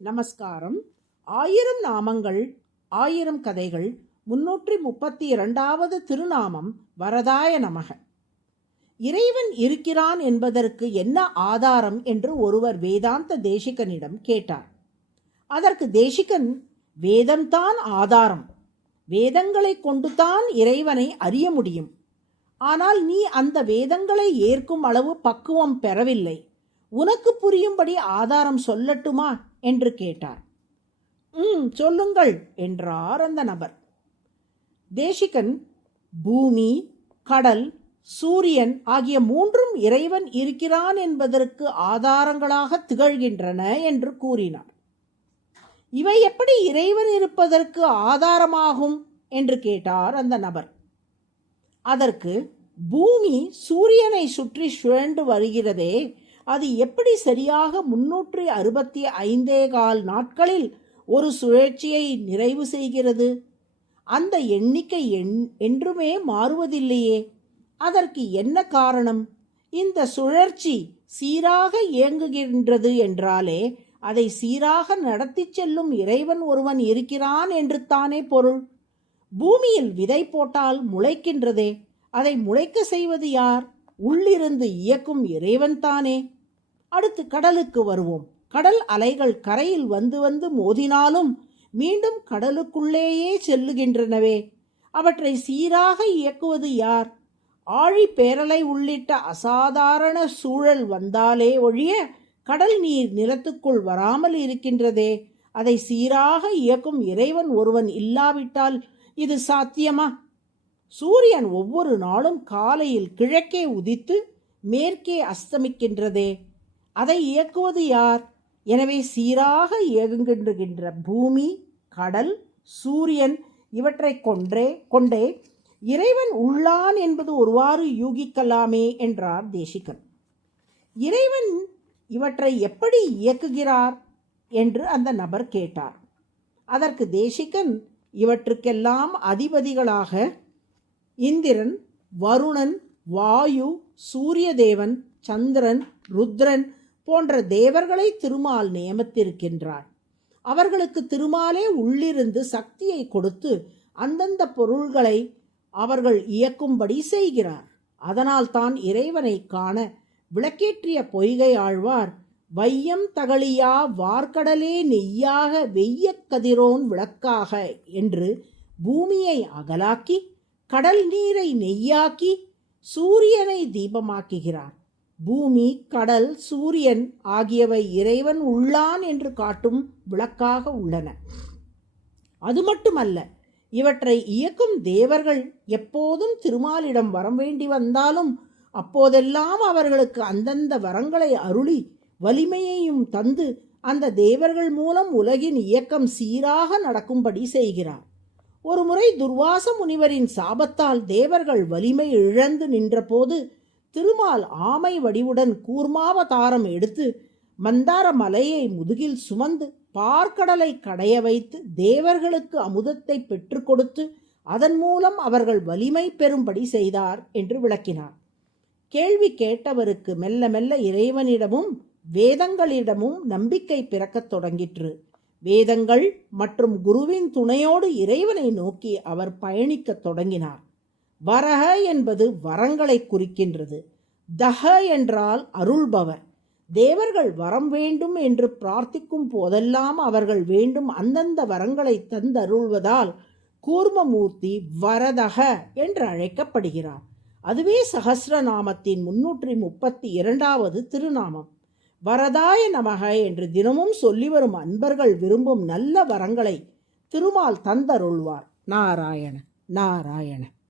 நமஸ்காரம். 1000 நாமங்கள் 1000 கதைகள் 332வது திருநாமம் வரதாய நமக. இறைவன் இருக்கிறான் என்பதற்கு என்ன ஆதாரம் என்று ஒருவர் வேதாந்த தேசிகனிடம் கேட்டார். அதற்கு தேசிகன், வேதம்தான் ஆதாரம், வேதங்களை கொண்டுதான் இறைவனை அறிய முடியும். ஆனால் நீ அந்த வேதங்களை ஏற்கும் அளவு பக்குவம் பெறவில்லை. உனக்கு புரியும்படி ஆதாரம் சொல்லட்டுமா என்று கேட்டார். சொல்லுங்கள் என்றார் அந்த நபர். தேசிகன், பூமி, கடல், சூரியன் ஆகிய மூன்றும் இறைவன் இருக்கிறான் என்பதற்கு ஆதாரங்களாக திகழ்கின்றன என்று கூறினார். இவை எப்படி இறைவன் இருப்பதற்கு ஆதாரமாகும் என்று கேட்டார் அந்த நபர். அதற்கு, பூமி சூரியனை சுற்றி சுழன்று வருகிறதே, அது எப்படி சரியாக 365 நாட்களில் ஒரு சுழற்சியை நிறைவு செய்கிறது? அந்த எண்ணிக்கை என்றுமே மாறுவதில்லையே. அதற்கு என்ன காரணம்? இந்த சுழற்சி சீராக இயங்குகின்றது என்றாலே அதை சீராக நடத்தி செல்லும் இறைவன் ஒருவன் இருக்கிறான் என்று தானே பொருள். பூமியில் விதை போட்டால் முளைக்கின்றதே, அதை முளைக்க செய்வது யார்? உள்ளிருந்து இயக்கும் இறைவன் தானே. அடுத்து கடலுக்கு வருவோம். கடல் அலைகள் கரையில் வந்து வந்து மோதினாலும் மீண்டும் கடலுக்குள்ளேயே செல்லுகின்றனவே, அவற்றை சீராக இயக்குவது யார்? ஆழி பேரலை உள்ளிட்ட அசாதாரண சூழல் வந்தாலே ஒழிய கடல் நீர் நிலத்துக்குள் வராமல் இருக்கின்றதே, அதை சீராக இயக்கும் இறைவன் ஒருவன் இல்லாவிட்டால் இது சாத்தியமா? சூரியன் ஒவ்வொரு நாளும் காலையில் கிழக்கே உதித்து மேற்கே அஸ்தமிக்கின்றதே, அதை இயக்குவது யார்? எனவே சீராக இயங்குகின்ற பூமி, கடல், சூரியன் இவற்றை கொண்டே இறைவன் உள்ளான் என்பது ஒருவாறு யூகிக்கலாமே என்றார் தேசிகன். இறைவன் இவற்றை எப்படி இயக்குகிறார் என்று அந்த நபர் கேட்டார். அதற்கு தேசிகன், இவற்றுக்கெல்லாம் அதிபதிகளாக இந்திரன், வருணன், வாயு, சூரிய தேவன், சந்திரன், ருத்ரன் போன்ற தேவர்களை திருமால் நியமித்திருக்கின்றார். அவர்களுக்கு திருமாலே உள்ளிருந்து சக்தியை கொடுத்து அந்தந்த பொருள்களை அவர்கள் இயக்கும்படி செய்கிறார். அதனால் தான் இறைவனை காண விளக்கேற்றிய பொய்கை ஆழ்வார், வையம் தகழியா வார்க்கடலே நெய்யாக வெய்ய கதிரோன் விளக்காக என்று பூமியை அகலாக்கி, கடல் நீரை நெய்யாக்கி, சூரியனை தீபமாக்குகிறார். பூமி, கடல், சூரியன் ஆகியவை இறைவன் உள்ளான் என்று காட்டும் விளக்காக உள்ளன. அது மட்டுமல்ல, இவற்றை இயக்கும் தேவர்கள் எப்போதும் திருமாலிடம் வரம் வேண்டி வந்தாலும் அப்போதெல்லாம் அவர்களுக்கு அந்தந்த வரங்களை அருளி வலிமையையும் தந்து அந்த தேவர்கள் மூலம் உலகின் இயக்கம் சீராக நடக்கும்படி செய்கிறார். ஒருமுறை துர்வாச முனிவரின் சாபத்தால் தேவர்கள் வலிமை இழந்து நின்றபோது திருமால் ஆமை வடிவுடன் கூர்மாவதாரம் எடுத்து மந்தார மலையை முதுகில் சுமந்து பார்க்கடலை கடைய வைத்து தேவர்களுக்கு அமுதத்தை பெற்று கொடுத்து அதன் மூலம் அவர்கள் வலிமை பெறும்படி செய்தார் என்று விளக்கினார். கேள்வி கேட்டவருக்கு மெல்ல மெல்ல இறைவனிடமும் வேதங்களிடமும் நம்பிக்கை பிறக்கத் தொடங்கிற்று. வேதங்கள் மற்றும் குருவின் துணையோடு இறைவனை நோக்கி அவர் பயணிக்கத் தொடங்கினார். வரஹ என்பது வரங்களை குறிக்கின்றது. தஹ என்றால் அருள்பவர். தேவர்கள் வரம் வேண்டும் என்று பிரார்த்திக்கும் போதெல்லாம் அவர்கள் வேண்டும் அந்தந்த வரங்களை தந்தருள்வதால் கூர்மமூர்த்தி வரதக என்று அழைக்கப்படுகிறார். அதுவே சஹஸ்ரநாமத்தின் 332வது திருநாமம். வரதாய நமக என்று தினமும் சொல்லி வரும் அன்பர்கள் விரும்பும் நல்ல வரங்களை திருமால் தந்தருள்வார். நாராயண நாராயண.